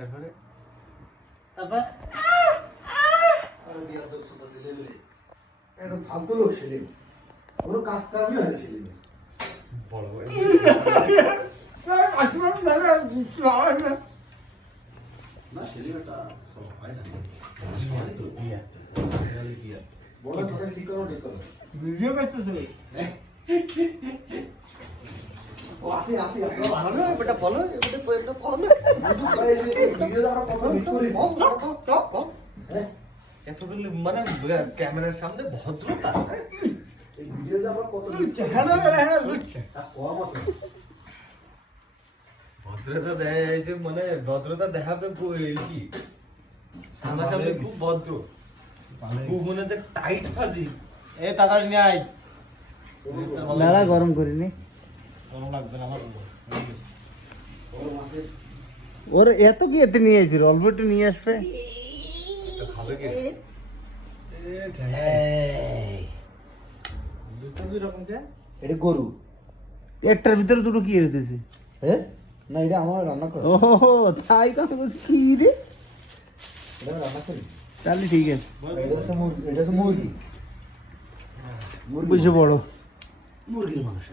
তারপরে তারপর আরে বিয়া তো সুতা ছেলে বলে এটা ফালতু লোক ছেলে ওর কাজ কামই হয় না ছেলে বড় ভাই না ছেলেটা সব হয় না সবাই তো বিয়া বড় ছোট ঠিক করো ভিডিও করতেছে ও আসে আসে ভালো না এটা বলো এটা বলো না ভিডিও আমরা কত মিস করেছি হ্যাঁ এতগুলো মানে ক্যামেরার সামনে ভদ্রতা এই ভিডিওতে আমরা কত মিস হ্যালো হ্যালো বুঝছে তা কম আছে ভদ্রতা দেখাইছে মানে ভদ্রতা দেখাবে কি সামনাসামনি খুব ভদ্র খুব মনে হচ্ছে টাইট ফাজি এ তাড়াতাড়ি নিয়ে আয় লালা গরম করিনি গরম লাগবে না আমার বড় মাসে ওর এত কি এতে নিয়ে আসছিল অল্প একটু নিয়ে আসবে খাবে কি দুটো দুই রকম কে এটা গরু একটার ভিতরে দুটো কি রেখেছে হ্যাঁ না এটা আমার রান্না করা ও তাই কথা কি রে এটা আমি রান্না করি তাহলে ঠিক আছে এটা হচ্ছে মুরগি এটা হচ্ছে মুরগি বুঝে বড় মুরগির মাংস